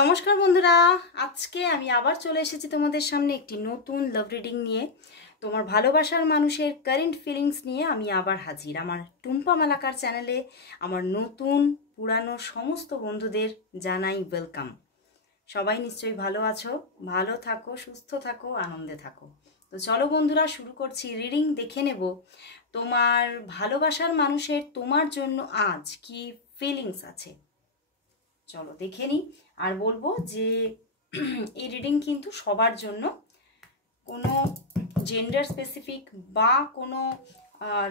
নমস্কার বন্ধুরা, আজকে আমি আবার চলে এসেছি তোমাদের সামনে একটি নতুন লাভ রিডিং নিয়ে। তোমার ভালোবাসার মানুষের কারেন্ট ফিলিংস নিয়ে আমি আবার হাজির আমার টুম্পা মালাকার চ্যানেলে। আমার নতুন পুরানো সমস্ত বন্ধুদের জানাই ওয়েলকাম। সবাই নিশ্চয়ই ভালো আছো, ভালো থাকো, সুস্থ থাকো, আনন্দে থাকো। তো চলো বন্ধুরা, শুরু করছি রিডিং। দেখে নেব তোমার ভালোবাসার মানুষের তোমার জন্য আজ কি ফিলিংস আছে। চলো দেখে নিই। আর বলবো যে এই রিডিং কিন্তু সবার জন্য, কোনো জেন্ডার স্পেসিফিক বা কোনো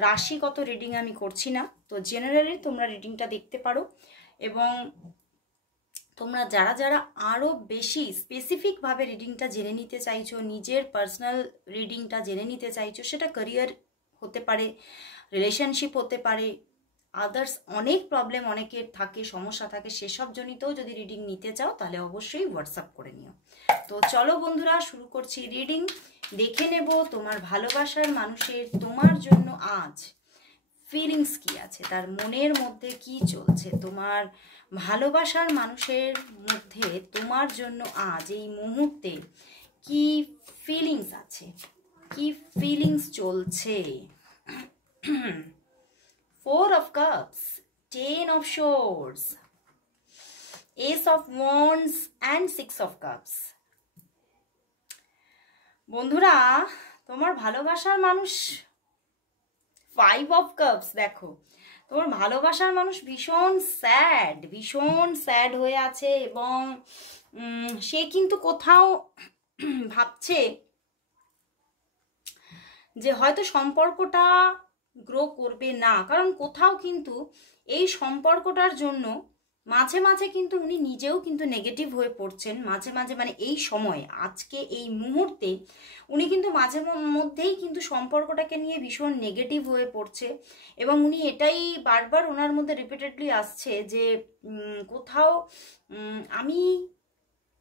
রাশিগত রিডিং আমি করছি না। তো জেনারেলি তোমরা রিডিংটা দেখতে পারো, এবং তোমরা যারা যারা আরও বেশি স্পেসিফিকভাবে রিডিংটা জেনে নিতে চাইছো, নিজের পার্সোনাল রিডিংটা জেনে নিতে চাইছো, সেটা ক্যারিয়ার হতে পারে, রিলেশনশিপ হতে পারে, আদার্স অনেক প্রবলেম অনেকের থাকে, সমস্যা থাকে, সেসব জনিতও যদি রিডিং নিতে চাও তাহলে অবশ্যই হোয়াটসঅ্যাপ করে নিও। তো চলো বন্ধুরা, শুরু করছি রিডিং। দেখে নেব তোমার ভালোবাসার মানুষের তোমার জন্য আজ ফিলিংস কি আছে, তার মনের মধ্যে কি চলছে। তোমার ভালোবাসার মানুষের মধ্যে তোমার জন্য আজ এই মুহূর্তে কি ফিলিংস আছে, কি ফিলিংস চলছে। Four of Cups, Ten of Swords, Ace of Wands and Six of Cups. বন্ধুরা, তোমার ভালোবাসার মানুষ Five of Cups, দেখো তোমার ভালোবাসার মানুষ ভীষণ স্যাড হয়ে আছে, এবং সে কিন্তু কোথাও ভাবছে যে হয়তো সম্পর্কটা গ্রো করবে না। কারণ কোথাও কিন্তু এই সম্পর্কটার জন্য মাঝে মাঝে কিন্তু উনি নিজেও কিন্তু নেগেটিভ হয়ে পড়ছেন। মাঝে মাঝে মানে এই সময়, আজকে এই মুহূর্তে উনি কিন্তু মাঝে মধ্যেই কিন্তু সম্পর্কটাকে নিয়ে ভীষণ নেগেটিভ হয়ে পড়ছে, এবং উনি এটাই বারবার ওনার মধ্যে রিপিটেডলি আসছে যে কোথাও আমি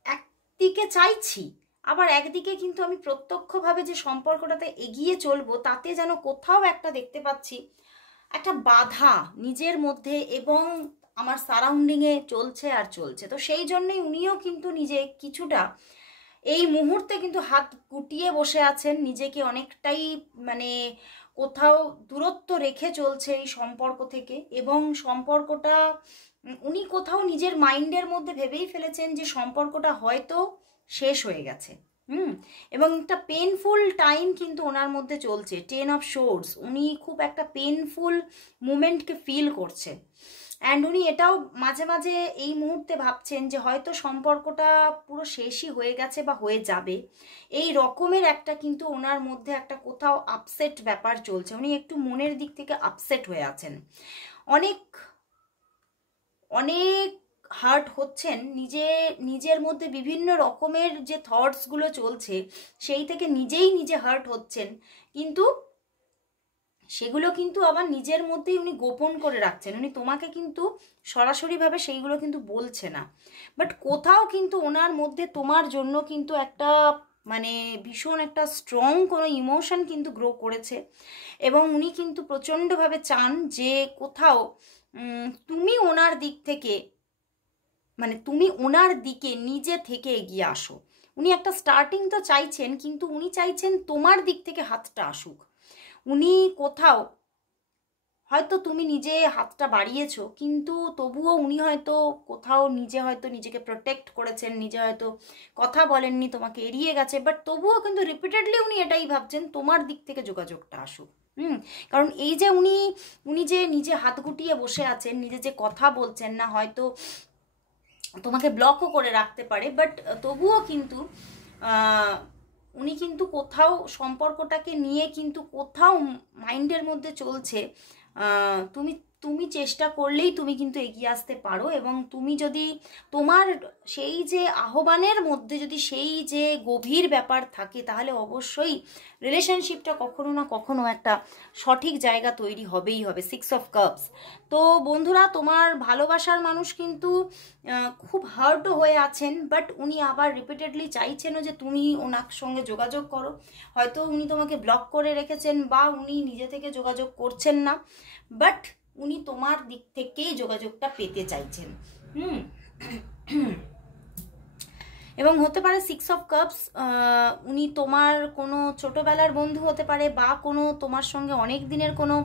একদিকে চাইছি, আবার একদিকে কিন্তু আমি প্রত্যক্ষভাবে যে সম্পর্কটাতে এগিয়ে চলবো তাতে যেন কোথাও একটা দেখতে পাচ্ছি একটা বাধা নিজের মধ্যে, এবং আমার সারাউন্ডিংয়ে চলছে আর চলছে। তো সেই জন্যই উনিও কিন্তু নিজে কিছুটা এই মুহূর্তে কিন্তু হাত গুটিয়ে বসে আছেন, নিজেকে অনেকটাই মানে কোথাও দূরত্ব রেখে চলছে এই সম্পর্ক থেকে, এবং সম্পর্কটা উনি কোথাও নিজের মাইন্ডের মধ্যে ভেবেই ফেলেছেন যে সম্পর্কটা হয়তো শেষ হয়ে গেছে। এবং একটা পেনফুল টাইম কিন্তু ওনার মধ্যে চলছে। টেন অফ সোর্ডস, উনি খুব একটা পেনফুল মুমেন্টকে ফিল করছে, অ্যান্ড উনি এটাও মাঝে মাঝে এই মুহূর্তে ভাবছেন যে হয়তো সম্পর্কটা পুরো শেষই হয়ে গেছে বা হয়ে যাবে। এই রকমের একটা কিন্তু ওনার মধ্যে একটা কোথাও আপসেট ব্যাপার চলছে। উনি একটু মনের দিক থেকে আপসেট হয়ে আছেন, অনেক অনেক হার্ট হচ্ছেন, নিজের মধ্যে বিভিন্ন রকমের যে থটসগুলো চলছে সেই থেকে নিজে হার্ট হচ্ছেন, কিন্তু সেগুলো কিন্তু আবার নিজের মধ্যেই উনি গোপন করে রাখছেন। উনি তোমাকে কিন্তু সরাসরিভাবে সেইগুলো কিন্তু বলছে না, বাট কোথাও কিন্তু ওনার মধ্যে তোমার জন্য কিন্তু একটা মানে ভীষণ একটা স্ট্রং কোনো ইমোশন কিন্তু গ্রো করেছে, এবং উনি কিন্তু প্রচণ্ডভাবে চান যে কোথাও তুমি ওনার দিক থেকে মানে তুমি ওনার দিকে নিজে থেকে এগিয়ে আসো। উনি একটা স্টার্টিং তো চাইছেন, কিন্তু উনি চাইছেন তোমার দিক থেকে হাতটা আসুক। উনি কোথাও হয়তো তুমি নিজে হাতটা বাড়িয়েছো, কিন্তু তবুও উনি হয়তো কোথাও নিজে হয়তো নিজেকে প্রোটেক্ট করেছেন, নিজে হয়তো কথা বলেননি, তোমাকে এড়িয়ে গেছে, বাট তবুও কিন্তু রিপিটেডলি উনি এটাই ভাবছেন তোমার দিক থেকে যোগাযোগটা আসুক। কারণ এই যে উনি যে নিজে হাত গুটিয়ে বসে আছেন, নিজে যে কথা বলছেন না, হয়তো তোমাকে ব্লকও করে রাখতে পারে, বাট তবুও কিন্তু উনি কিন্তু কোথাও সম্পর্কটাকে নিয়ে কিন্তু কোথাও মাইন্ডের মধ্যে চলছে তুমি তুমি চেষ্টা করলেই তুমি কিন্তু এগিয়ে আসতে পারো, এবং তুমি যদি তোমার সেই যে আহ্বানের মধ্যে যদি সেই যে গভীর ব্যাপার থাকে, তাহলে অবশ্যই রিলেশনশিপটা কখনো না কখনো একটা সঠিক জায়গা তৈরি হবেই হবে। Six of cups. তো বন্ধুরা, তোমার ভালোবাসার মানুষ কিন্তু খুব হার্টও হয়ে আছেন, বাট উনি আবার রিপিটেডলি চাইছেনও যে তুমি ওনার সঙ্গে যোগাযোগ করো। হয়তো উনি তোমাকে ব্লক করে রেখেছেন, বা উনি নিজে থেকে যোগাযোগ করছেন না, বাট উনি তোমার দিক থেকেই যোগাযোগটা পেতে চাইছেন। এবং হতে পারে 6 অফ কাপস, উনি তোমার কোনো ছোটোবেলার বন্ধু হতে পারে, বা কোনো তোমার সঙ্গে অনেক দিনের কোনো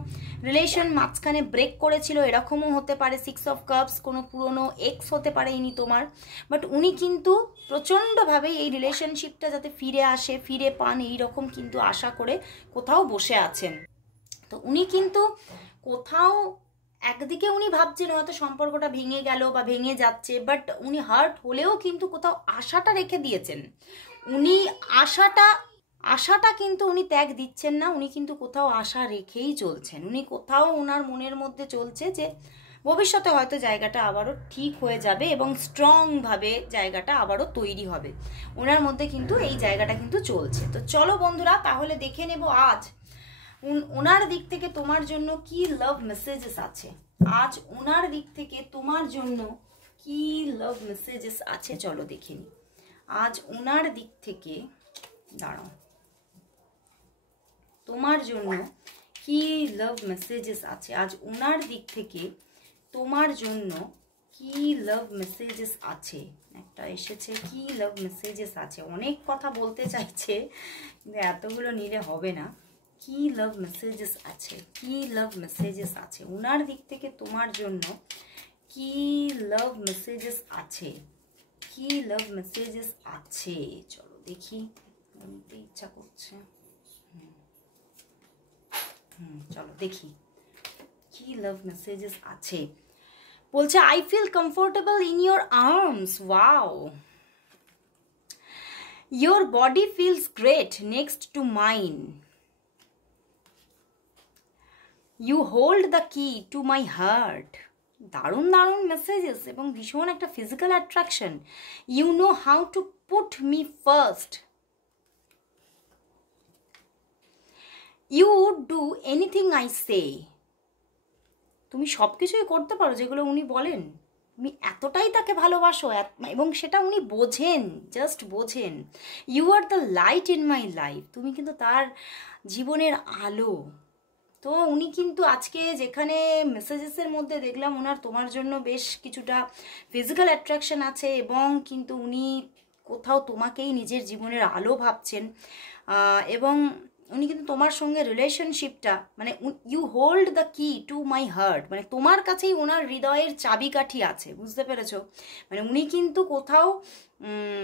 রিলেশন মাঝখানে ব্রেক করেছিল, এরকমও হতে পারে। 6 অফ কাপস কোনো পুরনো এক্স হতে পারে ইনি তোমার, বাট উনি কিন্তু প্রচণ্ডভাবে এই রিলেশনশিপটা যাতে ফিরে আসে, ফিরে পান, এইরকম কিন্তু আশা করে কোথাও বসে আছেন। তো উনি কিন্তু কোথাও একদিকে উনি ভাবছেন হয়তো সম্পর্কটা ভেঙে গেল বা ভেঙে যাচ্ছে, বাট উনি হার্ট হলেও কিন্তু কোথাও আশাটা রেখে দিয়েছেন। উনি আশাটা কিন্তু উনি ত্যাগ দিচ্ছেন না, উনি কিন্তু কোথাও আশা রেখেই চলছেন। উনি কোথাও ওনার মনের মধ্যে চলছে যে ভবিষ্যতে হয়তো জায়গাটা আবারও ঠিক হয়ে যাবে এবং স্ট্রংভাবে জায়গাটা আবারও তৈরি হবে। ওনার মধ্যে কিন্তু এই জায়গাটা কিন্তু চলছে। তো চলো বন্ধুরা, তাহলে দেখে নেব আজ ওনার দিক থেকে তোমার জন্য কি লাভ মেসেজেস আছে। আজ ওনার দিক থেকে তোমার জন্য কি লাভ মেসেজেস আছে, চলো দেখে নি। আজ ওনার দিক থেকে, দাঁড়াও, তোমার জন্য কি লাভ মেসেজেস আছে। আজ ওনার দিক থেকে তোমার জন্য কি লাভ মেসেজেস আছে। একটা এসেছে, কি লাভ মেসেজেস আছে। অনেক কথা বলতে চাইছে কিন্তু এতগুলো নিলে হবে না। কি লাভ মেসেজেস আছে, কি লাভ মেসেজেস আছে ওনার দিক থেকে তোমার জন্য, কি লাভ মেসেজেস আছে, কি লাভ মেসেজেস আছে। চলো দেখি, বলতে ইচ্ছা করছে। চলো দেখি কি লাভ মেসেজেস আছে। বলছে I feel comfortable in your arms. Wow, your body feels great next to mine. You hold the key to my heart. দারুণ দারুণ মেসেজেস এবং ভীষণ একটা physical attraction. You know how to put me first. You do anything I say. তুমি সব কিছুই করতে পারো যেগুলো উনি বলেন। তুমি এতটাই তাকে ভালোবাসো এবং সেটা উনি বোঝেন, জাস্ট বোঝেন। You are the light in my life. তুমি কিন্তু তার জীবনের আলো। তো উনি কিন্তু আজকে যেখানে মেসেজেসের মধ্যে দেখলাম ওনার তোমার জন্য বেশ কিছুটা ফিজিক্যাল অ্যাট্রাকশন আছে এবং কিন্তু উনি কোথাও তোমাকেই নিজের জীবনের আলো ভাবছেন, এবং উনি কিন্তু তোমার সঙ্গে রিলেশনশিপটা মানে you hold the key to my heart, মানে তোমার কাছেই ওনার হৃদয়ের চাবিকাঠি আছে, বুঝতে পেরেছো? মানে উনি কিন্তু কোথাও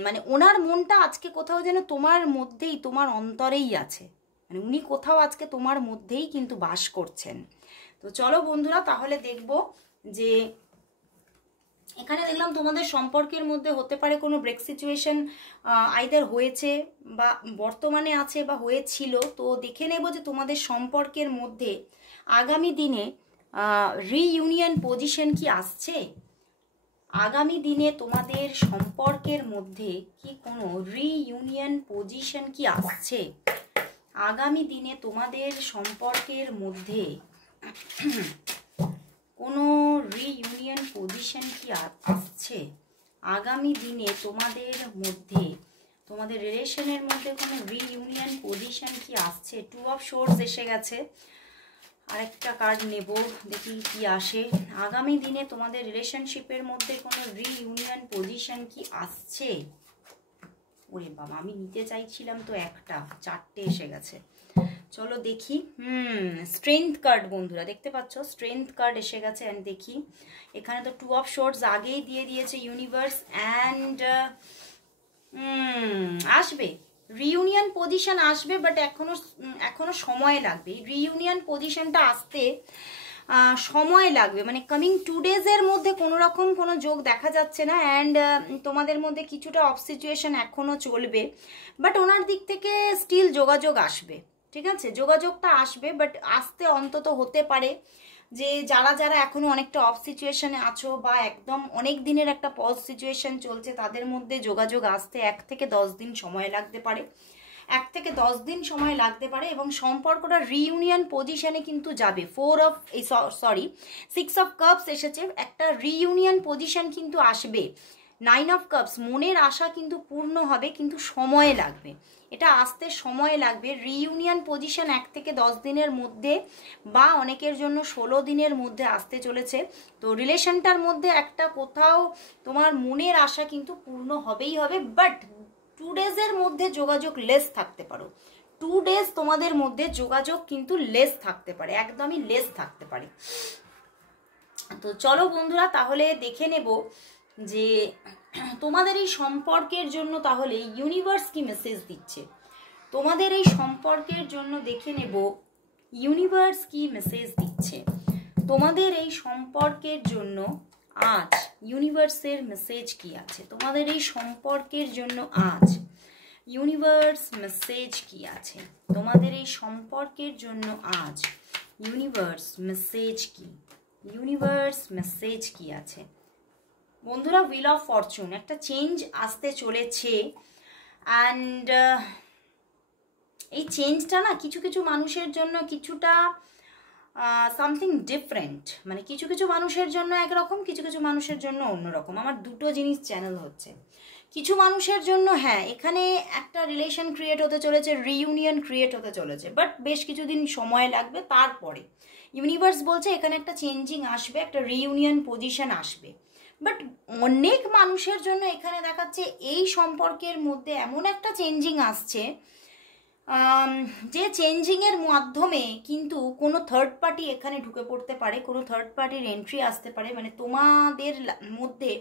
মানে ওনার মনটা আজকে কোথাও যেন তোমার মধ্যেই, তোমার অন্তরেই আছে। মানে উনি কোথাও আজকে তোমার মধ্যেই কিন্তু বাস করছেন। তো চলো বন্ধুরা, তাহলে দেখব যে এখানে দেখলাম তোমাদের সম্পর্কের মধ্যে হতে পারে কোনো ব্রেক সিচুয়েশন আইদার হয়েছে বা বর্তমানে আছে বা হয়েছিল। তো দেখে নেব যে তোমাদের সম্পর্কের মধ্যে আগামী দিনে রিইউনিয়ন পজিশন কি আসছে। আগামী দিনে তোমাদের সম্পর্কের মধ্যে কি কোনো রিইউনিয়ন পজিশন কি আসছে। আগামী দিনে তোমাদের সম্পর্কের মধ্যে কোনো রিইউনিয়ন পজিশন কি আসছে। আগামী দিনে তোমাদের মধ্যে, তোমাদের রিলেশনের মধ্যে কোনো রিইউনিয়ন পজিশন কি আসছে। 2 অফ সোর্স এসে গেছে। আরেকটা কার্ড নেব, দেখি কি আসে। আগামী দিনে তোমাদের রিলেশনশিপের মধ্যে কোনো রিইউনিয়ন পজিশন কি আসছে। ওরে বাবা, আমি নিতে চাইছিলাম তো একটা, 4টে এসে গেছে। চলো দেখি। স্ট্রেংথ কার্ড বন্ধুরা, দেখতে পাচ্ছ স্ট্রেংথ কার্ড এসে গেছে। অ্যান্ড দেখি এখানে তো 2 অফ সোর্স আগেই দিয়ে দিয়েছে ইউনিভার্স। অ্যান্ড আসবে রিইউনিয়ন পজিশন আসবে, বাট এখনো সময় লাগবে। এই রিইউনিয়ন পজিশনটা আসতে সময় লাগবে, মানে কামিং 2 ডেজের মধ্যে কোনো রকম কোনো যোগ দেখা যাচ্ছে না। অ্যান্ড তোমাদের মধ্যে কিছুটা অফ সিচুয়েশন এখনও চলবে, বাট ওনার দিক থেকে স্টিল যোগাযোগ আসবে। ঠিক আছে, যোগাযোগটা আসবে, বাট আসতে অন্তত হতে পারে যে যারা যারা এখনো অনেকটা অফ সিচুয়েশনে আছো বা একদম অনেক দিনের একটা পজ সিচুয়েশন চলছে, তাদের মধ্যে যোগাযোগ আসতে 1 থেকে 10 দিন সময় লাগতে পারে। 1 থেকে 10 দিন সময় লাগতে পারে এবং সম্পর্কটা রিইউনিয়ন পজিশনে কিন্তু যাবে। 6 অফ কাপস এসেছে, একটা রিইউনিয়ন পজিশন কিন্তু আসবে। নাইন অফ কাপস, মনের আশা কিন্তু পূর্ণ হবে, কিন্তু সময় লাগবে, এটা আসতে সময় লাগবে। রিইউনিয়ন পজিশন 1 থেকে 10 দিনের মধ্যে বা অনেকের জন্য 16 দিনের মধ্যে আসতে চলেছে। তো রিলেশনটার মধ্যে একটা কোথাও তোমার মনের আশা কিন্তু পূর্ণ হবেই হবে, বাট 2 ডেজের মধ্যে যোগাযোগ লেস থাকতে পারো। 2 ডেজ তোমাদের মধ্যে যোগাযোগ কিন্তু লেস থাকতে পারে, একদমই লেস থাকতে পারে। তো চলো বন্ধুরা, তাহলে দেখে নেব যে তোমাদের এই সম্পর্কের জন্য তাহলে ইউনিভার্স কি মেসেজ দিচ্ছে। তোমাদের এই সম্পর্কের জন্য দেখে নেব ইউনিভার্স কি মেসেজ দিচ্ছে। তোমাদের এই সম্পর্কের জন্য আজ ইউনিভার্সের মেসেজ কি আছে, তোমাদের এই সম্পর্কের জন্য আজ ইউনিভার্স মেসেজ কি আছে, তোমাদের এই সম্পর্কের জন্য আজ ইউনিভার্স মেসেজ কি, ইউনিভার্স মেসেজ কি আছে। বন্ধুরা, হুইল অফ ফরচুন, একটা চেঞ্জ আসতে চলেছে। অ্যান্ড এই চেঞ্জটা না কিছু কিছু মানুষের জন্য কিছুটা সামথিং ডিফারেন্ট, মানে কিছু কিছু মানুষের জন্য একরকম, কিছু কিছু মানুষের জন্য অন্যরকম। আমার দুটো জিনিস চ্যানেল হচ্ছে। কিছু মানুষের জন্য হ্যাঁ এখানে একটা রিলেশন ক্রিয়েট হতে চলেছে, রিইউনিয়ন ক্রিয়েট হতে চলেছে, বাট বেশ কিছুদিন সময় লাগবে। তারপরে ইউনিভার্স বলছে এখানে একটা চেঞ্জিং আসবে, একটা রিইউনিয়ন পজিশন আসবে। বাট অনেক মানুষের জন্য এখানে দেখাচ্ছে এই সম্পর্কের মধ্যে এমন একটা চেঞ্জিং আসছে যে চেঞ্জিংয়ের মাধ্যমে কিন্তু কোনো থার্ড পার্টি এখানে ঢুকে পড়তে পারে, কোনো থার্ড পার্টির এন্ট্রি আসতে পারে। মানে তোমাদের মধ্যে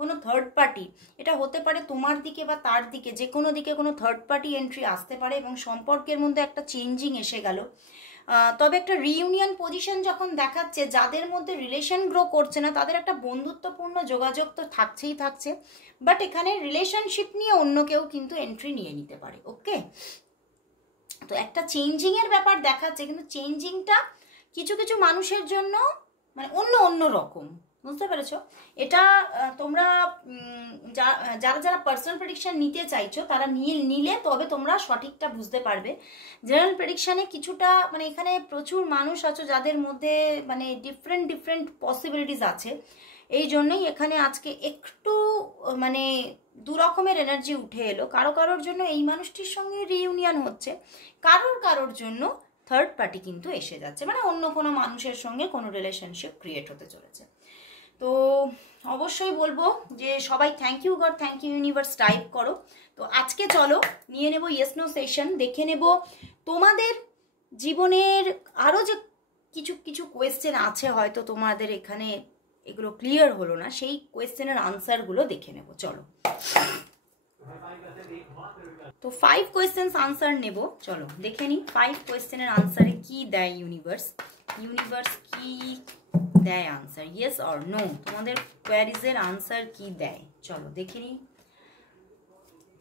কোনো থার্ড পার্টি, এটা হতে পারে তোমার দিকে বা তার দিকে, যে কোনো দিকে কোনো থার্ড পার্টি এন্ট্রি আসতে পারে এবং সম্পর্কের মধ্যে একটা চেঞ্জিং এসে গেল। তবে একটা রিইউনিয়ন পজিশন যখন দেখাচ্ছে, যাদের মধ্যে রিলেশন গ্রো করছে না তাদের একটা বন্ধুত্বপূর্ণ যোগাযোগ তো থাকছেই থাকছে, বাট এখানে রিলেশনশিপ নিয়ে অন্য কেউ কিন্তু এন্ট্রি নিয়ে নিতে পারে। ওকে, তো একটা চেঞ্জিংয়ের ব্যাপার দেখাচ্ছে, কিন্তু চেঞ্জিংটা কিছু কিছু মানুষের জন্য মানে অন্য রকম, বুঝতে পেরেছো? এটা তোমরা যারা যারা পার্সোনাল প্রেডিকশন নিতে চাইছো তারা নিলে তবে তোমরা সঠিকটা বুঝতে পারবে। জেনারেল প্রেডিকশানে কিছুটা মানে এখানে প্রচুর মানুষ আছো যাদের মধ্যে মানে ডিফারেন্ট পসিবিলিটিস আছে, এই জন্যই এখানে আজকে একটু মানে দু রকমের এনার্জি উঠে এলো। কারোর জন্য এই মানুষটির সঙ্গে রিইউনিয়ন হচ্ছে, কারোর জন্য থার্ড পার্টি কিন্তু এসে যাচ্ছে, মানে অন্য কোনো মানুষের সঙ্গে কোনো রিলেশনশিপ ক্রিয়েট হতে চলেছে। তো অবশ্যই বলবো যে সবাই thank you God, thank you universe type করো। তো আজকে চলো নিয়ে নেব ইয়েস নো সেশন, দেখে নেব তোমাদের জীবনের আরও যে কিছু কিছু কোয়েশ্চেন আছে, হয়তো তোমাদের এখানে এগুলো ক্লিয়ার হলো না, সেই কোয়েশ্চেনের আনসারগুলো দেখে নেব। চলো, তো 5 কোয়েশ্চেন্স আনসার নেব, চলো দেখে নিই 5 কোয়েশ্চেনের আনসারে কি দেয় ইউনিভার্স। ইউনিভার্স কি দেয় আনসার, ইয়েস অর নো, তোমাদের কোয়ারিজের আনসার কি দেয় চলো দেখে নিই।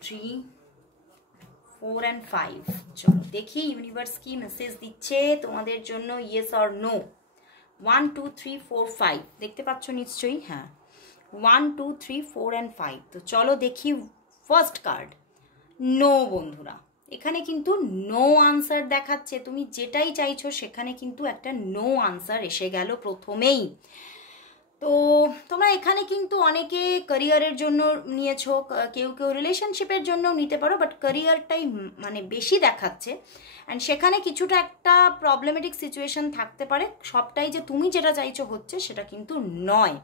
3, 4 and 5, চলো দেখি ইউনিভার্স কি মেসেজ দিচ্ছে তোমাদের জন্য, ইয়েস অর নো। 1 2 3 4 5 দেখতে পাচ্ছ নিশ্চয়ই, হ্যাঁ 1 2 3 4 and 5। তো চলো দেখি ফার্স্ট কার্ড, নো। বন্ধুরা এখানে কিন্তু নো আনসার দেখাচ্ছে, তুমি যেটাই চাইছো সেখানে কিন্তু একটা নো আনসার এসে গেল প্রথমেই। তো তোমরা এখানে কিন্তু অনেকে ক্যারিয়ারের জন্য নিয়েছো, কেউ রিলেশনশিপের জন্যও নিতে পারো, বাট ক্যারিয়ারটাই মানে বেশি দেখাচ্ছে। অ্যান্ড সেখানে কিছুটা একটা প্রবলেমেটিক সিচুয়েশন থাকতে পারে, সবটাই যে তুমি যেটা চাইছো হচ্ছে সেটা কিন্তু নয়।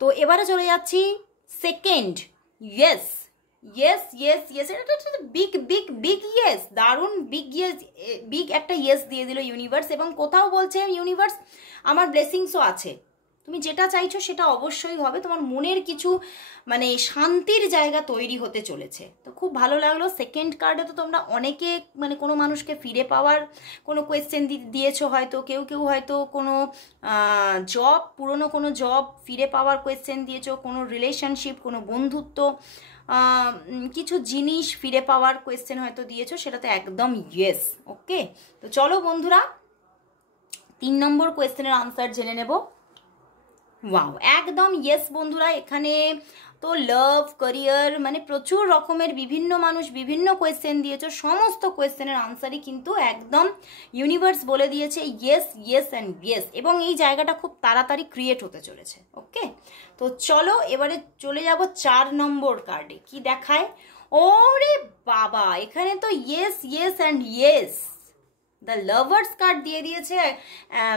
তো এবারে চলে যাচ্ছি second, yes yes yes yes, এটা বিগ ইয়েস, দারুণ বিগ ইয়েস, বিগ একটা ইয়েস দিয়ে দিল ইউনিভার্স। এবং কোথাও বলছে ইউনিভার্স আমার ব্লেসিংসও আছে, তুমি যেটা চাইছো সেটা অবশ্যই হবে, তোমার মনের কিছু মানে শান্তির জায়গা তৈরি হতে চলেছে। তো খুব ভালো লাগলো। সেকেন্ড কার্ডে তো তোমরা অনেকে মানে কোনো মানুষকে ফিরে পাওয়ার কোনো কোয়েশ্চেন দিয়েছো, হয়তো কেউ হয়তো কোনো জব, পুরনো কোনো জব ফিরে পাওয়ার কোয়েশ্চেন দিয়েছো, কোনো রিলেশনশিপ, কোনো বন্ধুত্ব, কিছু জিনিস ফিরে পাওয়ার কোয়েশ্চেন হয়তো দিয়েছো, সেটা তো একদম ইয়েস। ওকে, তো চলো বন্ধুরা 3 নম্বর কোয়েশ্চেনের আনসার জেনে নেব। ওয়াও, একদম ইয়েস বন্ধুরা। এখানে তো লাভ, ক্যারিয়ার, মানে প্রচুর রকমের বিভিন্ন মানুষ বিভিন্ন কোয়েশ্চেন দিয়েছো, সমস্ত কোয়েশ্চেনের আনসারই কিন্তু একদম ইউনিভার্স বলে দিয়েছে ইয়েস, ইয়েস অ্যান্ড ইয়েস, এবং এই জায়গাটা খুব তাড়াতাড়ি ক্রিয়েট হতে চলেছে। ওকে, তো চলো এবারে চলে যাব 4 নম্বর কার্ডে। কি দেখায়? ওরে বাবা, এখানে তো yes, yes and yes, the lovers card দিয়ে দিয়েছে।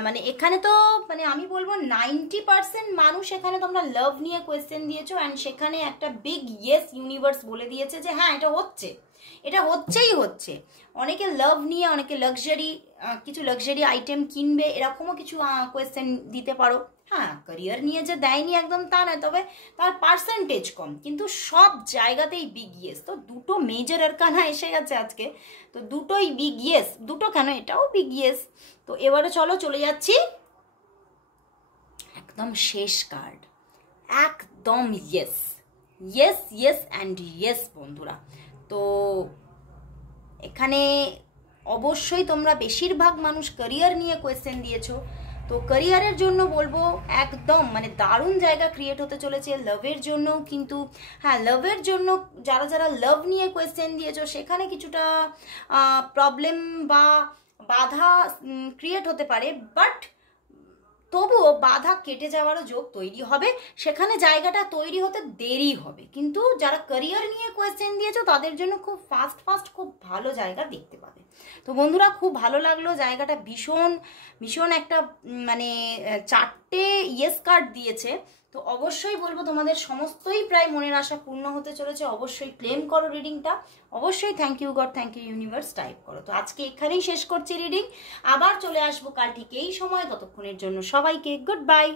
মানে এখানে তো মানে আমি বলবো 90% মানুষ এখানে তোমরা লাভ নিয়ে কোয়েশ্চেন দিয়েছো, অ্যান্ড সেখানে একটা বিগ ইয়েস ইউনিভার্স বলে দিয়েছে যে হ্যাঁ এটা হচ্ছে, এটা হচ্ছেই হচ্ছে। অনেকে লাভ নিয়ে, অনেকে লাক্সারি, কিছু লাক্সারি আইটেম কিনবে, এরকমও কিছু কোয়েশ্চেন দিতে পারো। হ্যাঁ, ক্যারিয়ার নিয়ে যে দেয়নি একদম তা নয়, তবে তার পার্সেন্টেজ কম, কিন্তু সব জায়গাতেই বিগ ইয়েস। তো দুটো মেজর আরকানা এসে গেছে আজকে, তো দুটোই বিগ ইয়েস, দুটো কেন, এটাও বিগ ইয়েস। তো এবারে চলো চলে যাচ্ছি একদম শেষ কার্ড, একদম yes, yes, yes and yes বন্ধুরা। তো এখানে অবশ্যই তোমরা বেশিরভাগ মানুষ ক্যারিয়ার নিয়ে কোয়েশ্চেন দিয়েছো, তো ক্যারিয়ারের জন্য বলবো একদম মানে দারুণ জায়গা ক্রিয়েট হতে চলেছে। লাভের জন্য কিন্তু, হ্যাঁ লাভের জন্য যারা যারা লাভ নিয়ে কোয়েশ্চেন দিয়েছো সেখানে কিছুটা প্রবলেম বা বাধা ক্রিয়েট হতে পারে, বাট তবুও বাধা কেটে যাওয়ারও যোগ তৈরি হবে, সেখানে জায়গাটা তৈরি হতে দেরি হবে। কিন্তু যারা ক্যারিয়ার নিয়ে কোয়েশ্চেন দিয়েছো তাদের জন্য খুব ফাস্ট ফাস্ট খুব ভালো জায়গা দেখতে পাবে। তো বন্ধুরা খুব ভালো লাগলো জায়গাটা, ভীষণ ভীষণ একটা মানে 4টে ইয়েস কার্ড দিয়েছে। তো অবশ্যই বলবো তোমাদের সমস্তই প্রায় মনের আশা পূর্ণ হতে চলেছে। অবশ্যই ক্লেম করো রিডিংটা, অবশ্যই thank you God, thank you universe type করো। তো আজকে এখানেই শেষ করছি রিডিং, আবার চলে আসবো কাল ঠিক এই সময়। ততক্ষণের জন্য সবাইকে গুড বাই।